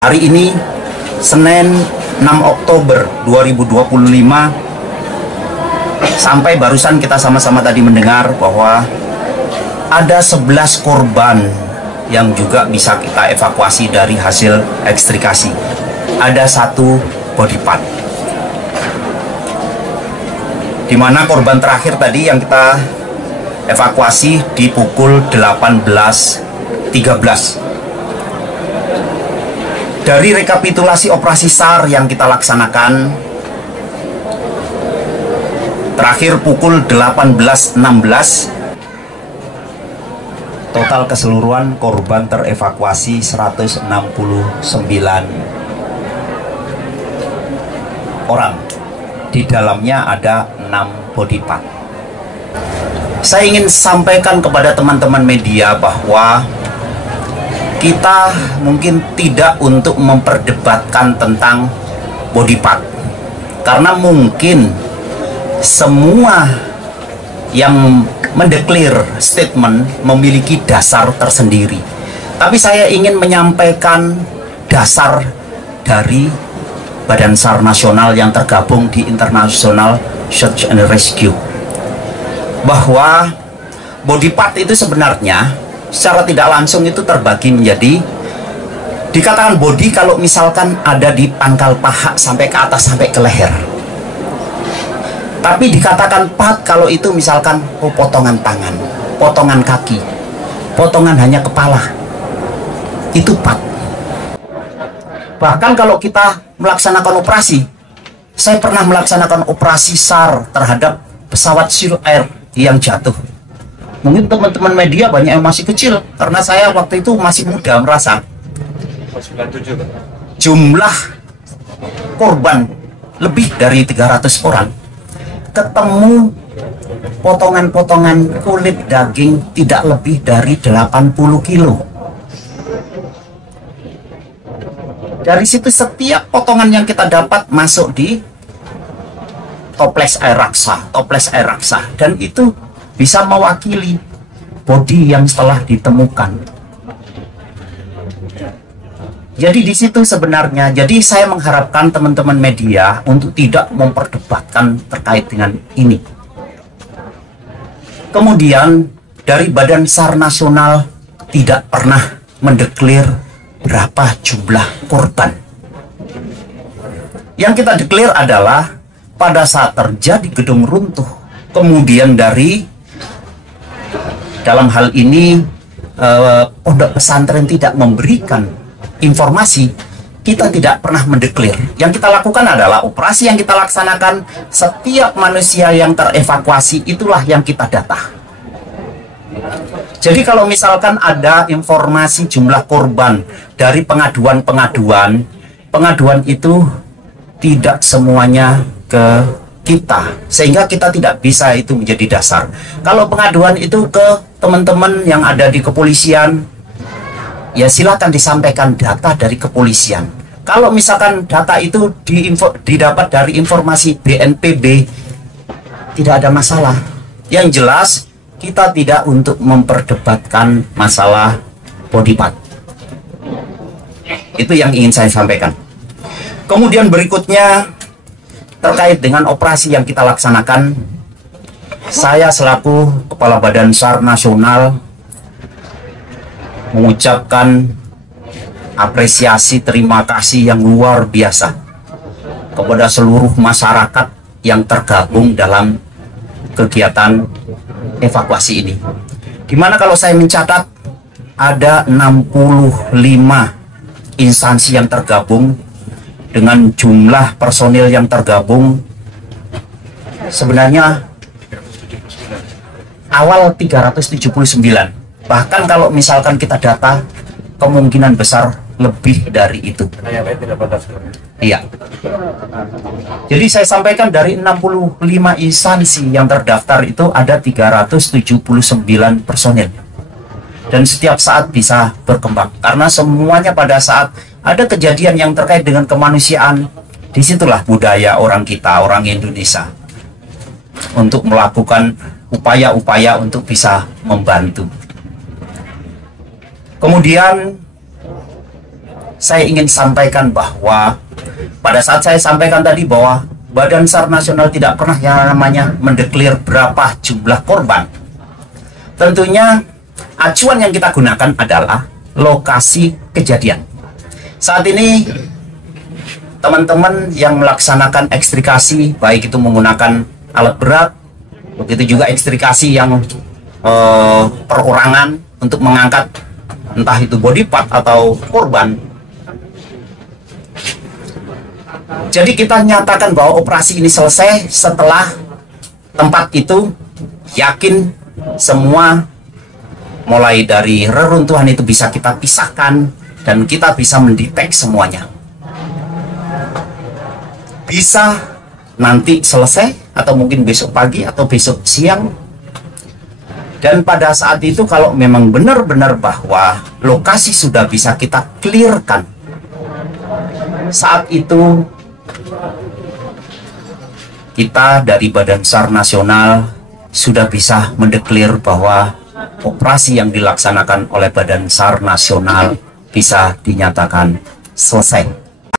Hari ini Senin 6 Oktober 2025 sampai barusan kita sama-sama tadi mendengar bahwa ada 11 korban yang juga bisa kita evakuasi dari hasil ekstrikasi. Ada satu body part, di mana korban terakhir tadi yang kita evakuasi di pukul 18.13. Dari rekapitulasi operasi SAR yang kita laksanakan terakhir pukul 18.16, total keseluruhan korban terevakuasi 169 orang. Di dalamnya ada 6 body part. Saya ingin sampaikan kepada teman-teman media bahwa kita mungkin tidak untuk memperdebatkan tentang body part, karena mungkin semua yang mendeklir statement memiliki dasar tersendiri. Tapi saya ingin menyampaikan dasar dari Badan SAR Nasional yang tergabung di International Search and Rescue, bahwa body part itu sebenarnya secara tidak langsung itu terbagi menjadi, dikatakan body kalau misalkan ada di pangkal paha sampai ke atas sampai ke leher. Tapi dikatakan part kalau itu misalkan potongan tangan, potongan kaki, potongan hanya kepala, itu part. Bahkan kalau kita melaksanakan operasi, saya pernah melaksanakan operasi SAR terhadap pesawat Seal Air yang jatuh. Mungkin teman-teman media banyak yang masih kecil, karena saya waktu itu masih muda merasa. Jumlah korban lebih dari 300 orang. Ketemu potongan-potongan kulit daging tidak lebih dari 80 kilo. Dari situ setiap potongan yang kita dapat masuk di toples air raksa, dan itu bisa mewakili body yang setelah ditemukan. Jadi di situ sebenarnya, jadi saya mengharapkan teman-teman media untuk tidak memperdebatkan terkait dengan ini. Kemudian dari Badan SAR Nasional tidak pernah mendeklir berapa jumlah korban. Yang kita deklir adalah pada saat terjadi gedung runtuh, kemudian dari dalam hal ini pondok pesantren tidak memberikan informasi, kita tidak pernah mendeklir. Yang kita lakukan adalah operasi yang kita laksanakan, setiap manusia yang terevakuasi itulah yang kita data. Jadi kalau misalkan ada informasi jumlah korban dari pengaduan itu tidak semuanya ke kita, sehingga kita tidak bisa itu menjadi dasar. Kalau pengaduan itu ke teman-teman yang ada di kepolisian, ya silakan disampaikan data dari kepolisian. Kalau misalkan data itu didapat dari informasi BNPB, tidak ada masalah. Yang jelas kita tidak untuk memperdebatkan masalah body part. Itu yang ingin saya sampaikan. Kemudian berikutnya terkait dengan operasi yang kita laksanakan, saya selaku Kepala Badan SAR Nasional mengucapkan apresiasi terima kasih yang luar biasa kepada seluruh masyarakat yang tergabung dalam kegiatan evakuasi ini. Dimana kalau saya mencatat ada 65 instansi yang tergabung, dengan jumlah personil yang tergabung sebenarnya awal 379. Bahkan kalau misalkan kita data, kemungkinan besar lebih dari itu. Iya. Jadi saya sampaikan dari 65 instansi yang terdaftar itu ada 379 personil. Dan setiap saat bisa berkembang, karena semuanya pada saat ada kejadian yang terkait dengan kemanusiaan, disitulah budaya orang kita, orang Indonesia, untuk melakukan upaya-upaya untuk bisa membantu. Kemudian saya ingin sampaikan bahwa pada saat saya sampaikan tadi bahwa Badan SAR Nasional tidak pernah yang namanya mendeklir berapa jumlah korban. Tentunya acuan yang kita gunakan adalah lokasi kejadian. Saat ini teman-teman yang melaksanakan ekstrikasi, baik itu menggunakan alat berat, begitu juga ekstrikasi yang perorangan untuk mengangkat entah itu body part atau korban. Jadi kita nyatakan bahwa operasi ini selesai setelah tempat itu yakin semua, mulai dari reruntuhan itu bisa kita pisahkan dan kita bisa mendetek semuanya. Bisa nanti selesai atau mungkin besok pagi atau besok siang. Dan pada saat itu kalau memang benar-benar bahwa lokasi sudah bisa kita clearkan, saat itu kita dari Badan SAR Nasional sudah bisa mendeklir bahwa operasi yang dilaksanakan oleh Badan SAR Nasional bisa dinyatakan selesai.